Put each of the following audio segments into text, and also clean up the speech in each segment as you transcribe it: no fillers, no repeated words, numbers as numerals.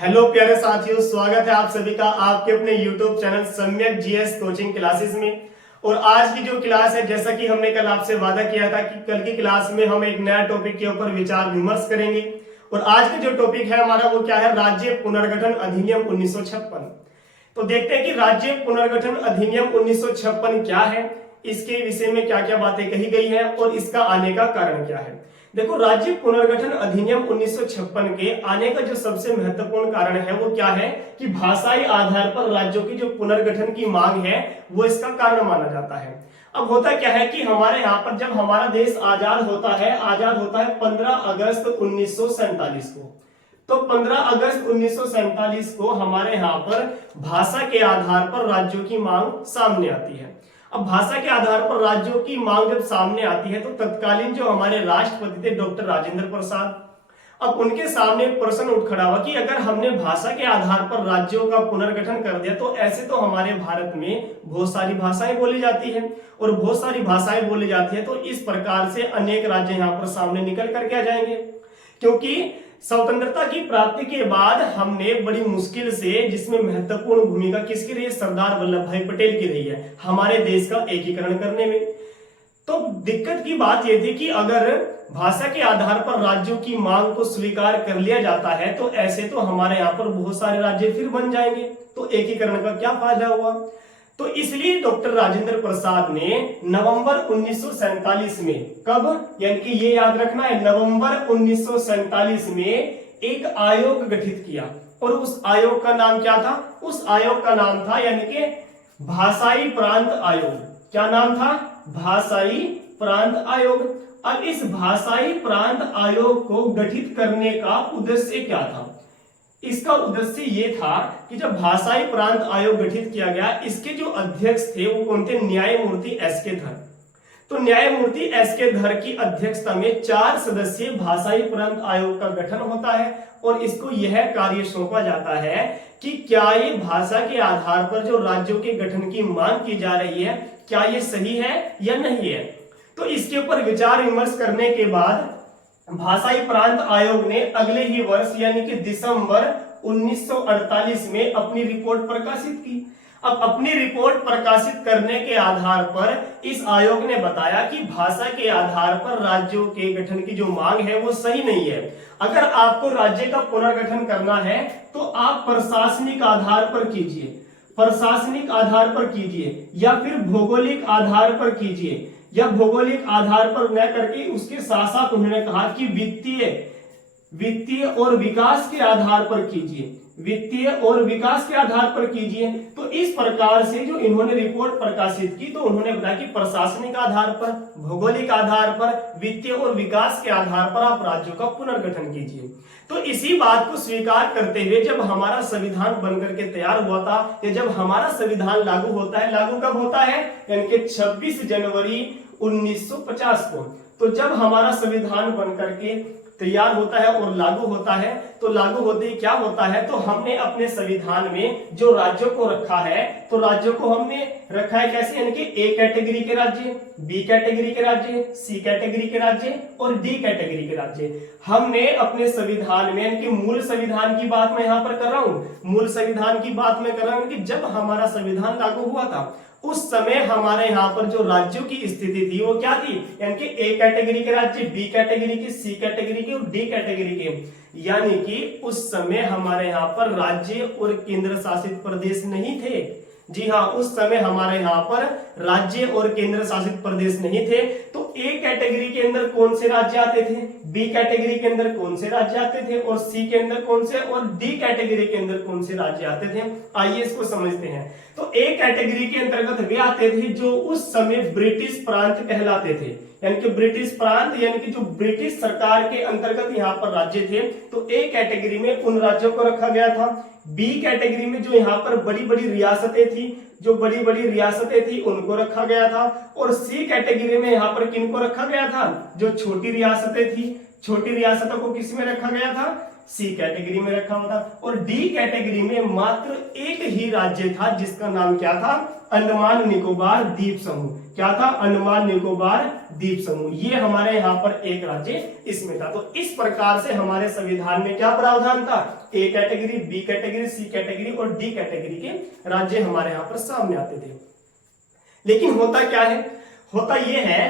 Hello प्यारे साथियों, स्वागत है आप सभी का आपके अपने YouTube चैनल सम्यक जीएस कोचिंग क्लासेस में। और आज की जो क्लास है, जैसा कि हमने कल आपसे वादा किया था कि कल की क्लास में हम एक नया टॉपिक के ऊपर विचार विमर्श करेंगे। और आज का जो टॉपिक है हमारा वो क्या है, राज्य पुनर्गठन अधिनियम 1956। तो देखते हैं कि राज्य पुनर्गठन अधिनियम 1956 क्या है, इसके विषय में क्या क्या बातें कही गई है और इसका आने का कारण क्या है। देखो, राज्य पुनर्गठन अधिनियम 1956 के आने का जो सबसे महत्वपूर्ण कारण है वो क्या है कि भाषाई आधार पर राज्यों की जो पुनर्गठन की मांग है वो इसका कारण माना जाता है। अब होता क्या है कि हमारे यहाँ पर जब हमारा देश आजाद होता है 15 अगस्त 1947 को। तो 15 अगस्त 1947 को हमारे यहाँ पर भाषा के आधार पर राज्यों की मांग सामने आती है। अब भाषा के आधार पर राज्यों की मांग जब सामने आती है तो तत्कालीन जो हमारे राष्ट्रपति थे डॉक्टर राजेंद्र प्रसाद, अब उनके सामने एक प्रश्न उठ खड़ा हुआ कि अगर हमने भाषा के आधार पर राज्यों का पुनर्गठन कर दिया तो ऐसे तो हमारे भारत में बहुत सारी भाषाएं बोली जाती हैं, और बहुत सारी भाषाएं बोली जाती है तो इस प्रकार से अनेक राज्य यहाँ पर सामने निकल करके आ जाएंगे। क्योंकि स्वतंत्रता की प्राप्ति के बाद हमने बड़ी मुश्किल से, जिसमें महत्वपूर्ण भूमिका किसकी रही है, सरदार वल्लभ भाई पटेल की रही है हमारे देश का एकीकरण करने में। तो दिक्कत की बात यह थी कि अगर भाषा के आधार पर राज्यों की मांग को स्वीकार कर लिया जाता है तो ऐसे तो हमारे यहाँ पर बहुत सारे राज्य फिर बन जाएंगे, तो एकीकरण का क्या फायदा हुआ। तो इसलिए डॉक्टर राजेंद्र प्रसाद ने नवंबर 1947 में, कब, यानी कि ये याद रखना है, नवंबर 1947 में एक आयोग गठित किया। और उस आयोग का नाम क्या था, उस आयोग का नाम था यानी कि भाषाई प्रांत आयोग। क्या नाम था, भाषाई प्रांत आयोग। अब इस भाषाई प्रांत आयोग को गठित करने का उद्देश्य क्या था, इसका उद्देश्य ये था कि जब भाषाई प्रांत आयोग गठित किया गया, इसके जो अध्यक्ष थे वो कौन थे, न्यायमूर्ति एस.के. धर। तो न्यायमूर्ति एस.के. धर की अध्यक्षता में 4 सदस्यीय भाषाई प्रांत आयोग का गठन होता है और इसको यह कार्य सौंपा जाता है कि क्या ये भाषा के आधार पर जो राज्यों के गठन की मांग की जा रही है क्या ये सही है या नहीं है। तो इसके ऊपर विचार विमर्श करने के बाद भाषाई प्रांत आयोग ने अगले ही वर्ष यानी कि दिसंबर 1948 में अपनी रिपोर्ट प्रकाशित की। अब अपनी रिपोर्ट प्रकाशित करने के आधार पर इस आयोग ने बताया कि भाषा के आधार पर राज्यों के गठन की जो मांग है वो सही नहीं है। अगर आपको राज्य का पुनर्गठन करना है तो आप प्रशासनिक आधार पर कीजिए, प्रशासनिक आधार पर कीजिए या फिर भौगोलिक आधार पर कीजिए, या भौगोलिक आधार पर न करके उसके साथ साथ उन्होंने कहा कि वित्तीय और विकास के आधार पर कीजिए, वित्तीय और विकास के आधार पर कीजिए। तो इस प्रकार से जो इन्होंने रिपोर्ट प्रकाशित की तो उन्होंने बताया कि प्रशासनिक आधार पर, भौगोलिक आधार पर, वित्तीय और विकास के आधार पर आप राज्यों का पुनर्गठन कीजिए। तो इसी बात को स्वीकार करते हुए जब हमारा संविधान बनकर के तैयार हुआ था, या जब हमारा संविधान लागू होता है, लागू कब होता है, यानी कि 26 जनवरी 1950 को। तो जब हमारा संविधान बनकर के तैयार होता है और लागू होता है, तो लागू होते ही क्या होता है, तो हमने अपने संविधान में जो राज्यों को रखा है, तो राज्यों को हमने रखा है कैसे, यानी कि ए कैटेगरी के राज्य, बी कैटेगरी के राज्य, सी कैटेगरी के राज्य और डी कैटेगरी के राज्य। हमने अपने संविधान में, यानी कि मूल संविधान की बात मैं यहाँ पर कर रहा हूँ, मूल संविधान की बात मैं कर रहा हूँ कि जब हमारा संविधान लागू हुआ था उस समय हमारे यहाँ पर जो राज्यों की स्थिति थी वो क्या थी, यानी कि ए कैटेगरी के राज्य, बी कैटेगरी के, सी कैटेगरी के और डी कैटेगरी के। यानी कि उस समय हमारे यहाँ पर राज्य और केंद्र शासित प्रदेश नहीं थे। जी हाँ, उस समय हमारे यहाँ पर राज्य और केंद्र शासित प्रदेश नहीं थे। तो ए कैटेगरी के अंदर कौन से राज्य आते थे, बी कैटेगरी के अंदर कौन से राज्य आते थे और सी के अंदर कौन से, और डी कैटेगरी के अंदर कौन से राज्य आते थे। आइए इसको समझते हैं। तो ए कैटेगरी के अंतर्गत वे आते थे जो उस समय ब्रिटिश प्रांत कहलाते थे, यानी कि ब्रिटिश प्रांत, यानी कि जो ब्रिटिश सरकार के अंतर्गत यहाँ पर राज्य थे। तो ए कैटेगरी में उन राज्यों को रखा गया था। बी कैटेगरी में जो यहाँ पर बड़ी बड़ी रियासतें थी, जो बड़ी बड़ी रियासतें थी उनको रखा गया था। और सी कैटेगरी में यहाँ पर किनको रखा गया था, जो छोटी रियासतें थी, छोटी रियासतों को किस में रखा गया था, सी कैटेगरी में रखा हुआ था। और डी कैटेगरी में मात्र एक ही राज्य था जिसका नाम क्या था, अंडमान निकोबार द्वीप समूह। क्या था, अंडमान निकोबार द्वीप समूह, ये हमारे यहाँ पर एक राज्य इसमें था। तो इस प्रकार से हमारे संविधान में क्या प्रावधान था, A category, B category, C category और डी कैटेगरी के राज्य हमारे यहाँ पर सामने आते थे। लेकिन होता क्या है, होता यह है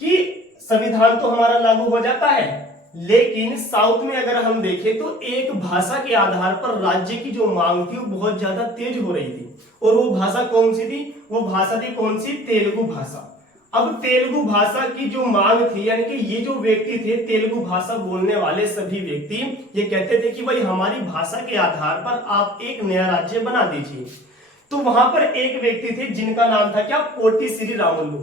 कि संविधान तो हमारा लागू हो जाता है, लेकिन साउथ में अगर हम देखें तो एक भाषा के आधार पर राज्य की जो मांग थी वो बहुत ज्यादा तेज हो रही थी। और वो भाषा कौन सी थी, वो भाषा थी कौन सी, तेलुगु भाषा। अब तेलुगु भाषा की जो मांग थी, यानी कि ये जो व्यक्ति थे तेलुगु भाषा बोलने वाले सभी व्यक्ति ये कहते थे कि भाई हमारी भाषा के आधार पर आप एक नया राज्य बना दीजिए। तो वहां पर एक व्यक्ति थे जिनका नाम था क्या, पोटिश्री रामुलु।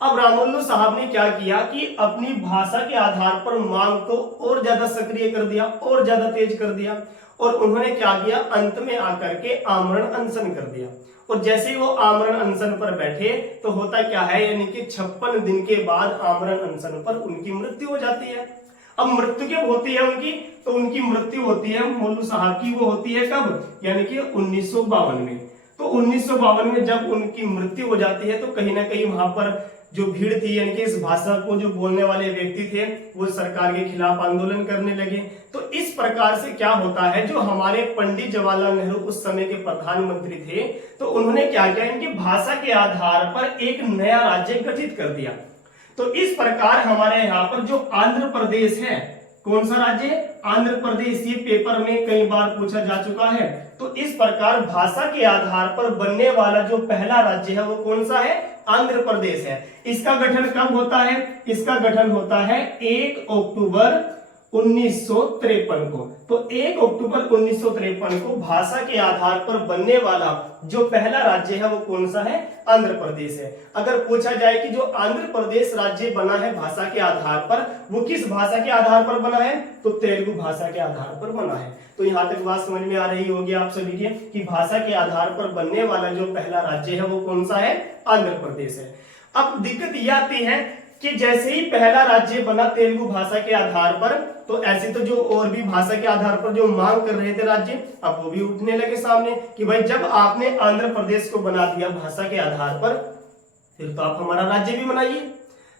अब रामुलु साहब ने क्या किया कि अपनी भाषा के आधार पर मांग को और ज्यादा सक्रिय कर दिया, और ज्यादा तेज कर दिया, और उन्होंने क्या किया, अंत में आकर के आमरण अनशन कर दिया। और जैसे ही वो आमरण अनशन पर बैठे तो होता क्या है, यानी कि 56 दिन के बाद आमरण अनशन पर उनकी मृत्यु हो जाती है। अब मृत्यु कब होती है उनकी, तो उनकी मृत्यु होती है मौलू साहब की, वो होती है कब, यानी कि 1952 में। तो 1952 में जब उनकी मृत्यु हो जाती है तो कहीं ना कहीं वहां पर जो भीड़ थी, यानी कि इस भाषा को जो बोलने वाले व्यक्ति थे वो सरकार के खिलाफ आंदोलन करने लगे। तो इस प्रकार से क्या होता है, जो हमारे पंडित जवाहरलाल नेहरू उस समय के प्रधानमंत्री थे, तो उन्होंने क्या किया, इनकी भाषा के आधार पर एक नया राज्य गठित कर दिया। तो इस प्रकार हमारे यहाँ पर जो आंध्र प्रदेश है, कौन सा राज्य, आंध्र प्रदेश, ये पेपर में कई बार पूछा जा चुका है। तो इस प्रकार भाषा के आधार पर बनने वाला जो पहला राज्य है वो कौन सा है, आंध्र प्रदेश है। इसका गठन कब होता है, इसका गठन होता है 1 अक्टूबर 1953 को। तो 1 अक्टूबर 1953 को भाषा के आधार पर बनने वाला जो पहला राज्य है वो कौन सा है, आंध्र प्रदेश है। अगर पूछा जाए कि जो आंध्र प्रदेश राज्य बना है भाषा के आधार पर, वो किस भाषा के आधार पर बना है, तो तेलुगु भाषा के आधार पर बना है। तो यहाँ तक बात समझ में आ रही होगी आप सभी के कि भाषा के आधार पर बनने वाला जो पहला राज्य है वो कौन सा है, आंध्र प्रदेश है। अब दिक्कत यह आती है कि जैसे ही पहला राज्य बना तेलुगु भाषा के आधार पर, तो ऐसे तो जो और भी भाषा के आधार पर जो मांग कर रहे थे राज्य, अब वो भी उठने लगे सामने कि भाई जब आपने आंध्र प्रदेश को बना दिया भाषा के आधार पर, फिर तो आप हमारा राज्य भी बनाइए,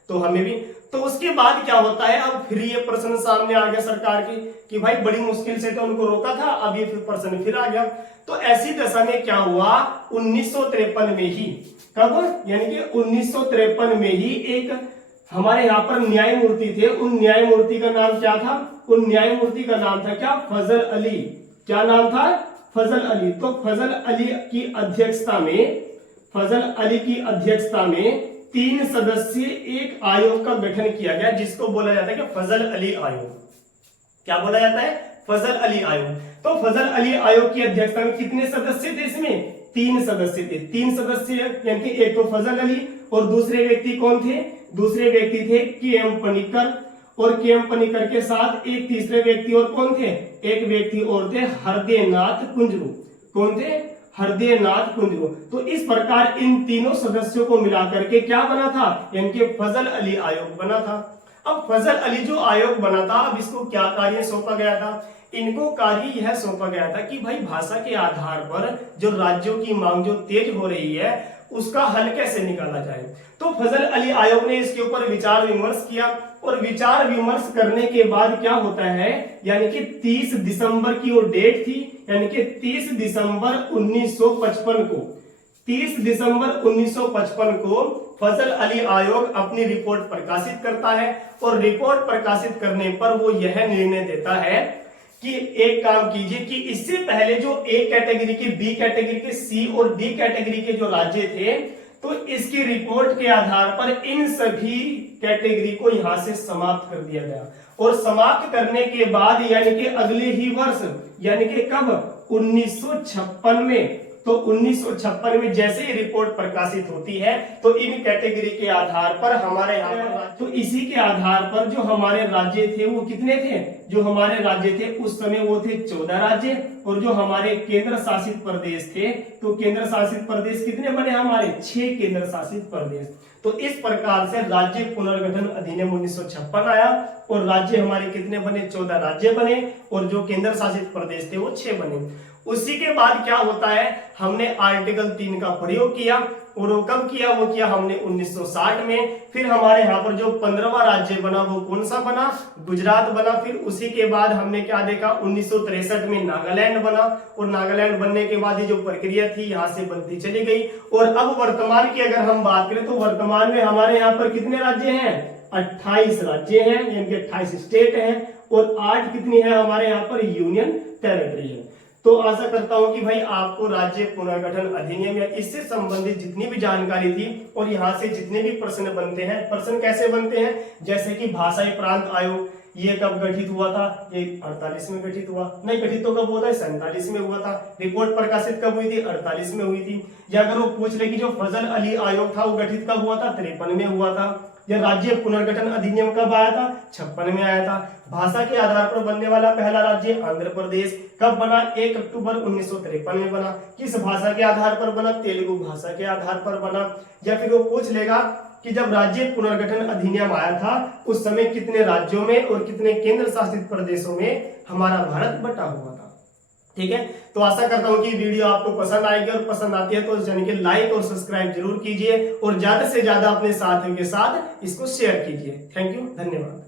तो हमें भी। तो उसके बाद क्या होता है, अब फिर ये प्रश्न सामने आ गया सरकार की कि भाई बड़ी मुश्किल से तो उनको रोका था, अब ये फिर प्रश्न फिर आ गया। तो ऐसी दशा में क्या हुआ, 1953 में ही, कब, यानी कि 1953 में ही एक हमारे यहाँ पर न्यायमूर्ति थे, उन न्यायमूर्ति का नाम क्या था, उन न्यायमूर्ति का नाम था क्या, फजल अली। क्या नाम था, फजल अली। तो फजल अली की अध्यक्षता में, फजल अली की अध्यक्षता में 3 सदस्यीय एक आयोग का गठन किया गया, जिसको बोला जाता है कि फजल अली आयोग। क्या बोला जाता है, फजल अली आयोग। तो फजल अली आयोग की अध्यक्षता में कितने सदस्य थे, इसमें 3 सदस्य थे। 3 सदस्य यानी कि एक तो फजल अली और दूसरे व्यक्ति कौन थे, दूसरे व्यक्ति थे के.एम. पनिक्कर, और के.एम. पनिक्कर के साथ एक तीसरे व्यक्ति और कौन थे, एक व्यक्ति और थे हरदेनाथ कुंजरू। कौन थे, हरदेनाथ कुंजरू। तो इस प्रकार इन तीनों सदस्यों को मिलाकर के क्या बना था, यानी कि फजल अली आयोग बना था। अब फजल अली जो आयोग बना था, अब इसको क्या कार्य सौंपा गया था, इनको कार्य यह सौंपा गया था कि भाई भाषा के आधार पर जो राज्यों की मांग जो तेज हो रही है उसका हल कैसे निकाला जाए। तो फजल अली आयोग ने इसके ऊपर विचार विमर्श किया, और विचार विमर्श करने के बाद क्या होता है, यानी कि 30 दिसंबर की वो डेट थी, यानी कि 30 दिसंबर 1955 को, 30 दिसंबर 1955 को फजल अली आयोग अपनी रिपोर्ट प्रकाशित करता है। और रिपोर्ट प्रकाशित करने पर वो यह निर्णय देता है कि एक काम कीजिए कि इससे पहले जो ए कैटेगरी के, बी कैटेगरी के, सी और डी कैटेगरी के जो राज्य थे, तो इसकी रिपोर्ट के आधार पर इन सभी कैटेगरी को यहां से समाप्त कर दिया गया। और समाप्त करने के बाद यानी कि अगले ही वर्ष, यानी कि कब, 1956 में, तो 1956 में जैसे ही रिपोर्ट प्रकाशित होती है तो इन कैटेगरी के आधार पर हमारे यहाँ पर, तो इसी के आधार पर जो हमारे राज्य थे वो कितने थे, जो हमारे राज्य थे उस समय वो थे 14 राज्य, और जो हमारे केंद्र शासित प्रदेश थे, तो केंद्र शासित प्रदेश कितने बने हमारे, 6 केंद्र शासित प्रदेश। तो इस प्रकार से राज्य पुनर्गठन अधिनियम 1956 आया, और राज्य हमारे कितने बने, 14 राज्य बने, और जो केंद्र शासित प्रदेश थे वो 6 बने। उसी के बाद क्या होता है, हमने आर्टिकल 3 का प्रयोग किया, और वो कब किया, वो किया हमने 1960 में। फिर हमारे यहाँ पर जो 15वां राज्य बना वो कौन सा बना, गुजरात बना। फिर उसी के बाद हमने क्या देखा, 1963 में नागालैंड बना, और नागालैंड बनने के बाद ये जो प्रक्रिया थी यहाँ से बनती चली गई। और अब वर्तमान की अगर हम बात करें तो वर्तमान में हमारे यहाँ पर कितने राज्य हैं, 28 राज्य हैं, यानी कि 28 स्टेट हैं, और 8 कितनी है हमारे यहाँ पर यूनियन टेरिटरी है। तो आशा करता हूं कि भाई आपको राज्य पुनर्गठन अधिनियम या इससे संबंधित जितनी भी जानकारी थी और यहाँ से जितने भी प्रश्न बनते हैं, प्रश्न कैसे बनते हैं, जैसे कि भाषाई प्रांत आयोग ये कब गठित हुआ था, ये 48 में गठित हुआ, नहीं गठित तो कब हुआ था, 47 में हुआ था। रिपोर्ट प्रकाशित कब हुई थी, 48 में हुई थी। या अगर वो पूछ ले कि जो फजल अली आयोग था वो गठित कब हुआ था, 53 में हुआ था। यह राज्य पुनर्गठन अधिनियम कब आया था, 56 में आया था। भाषा के आधार पर बनने वाला पहला राज्य आंध्र प्रदेश कब बना, 1 अक्टूबर 1953 में बना। किस भाषा के आधार पर बना, तेलुगु भाषा के आधार पर बना। या फिर वो पूछ लेगा कि जब राज्य पुनर्गठन अधिनियम आया था उस समय कितने राज्यों में और कितने केंद्र शासित प्रदेशों में हमारा भारत बटा हुआ था। ठीक है, तो आशा करता हूं कि वीडियो आपको पसंद आएगी, और पसंद आती है तो इस चैनल को लाइक और सब्सक्राइब जरूर कीजिए, और ज्यादा से ज्यादा अपने साथियों के साथ इसको शेयर कीजिए। थैंक यू, धन्यवाद।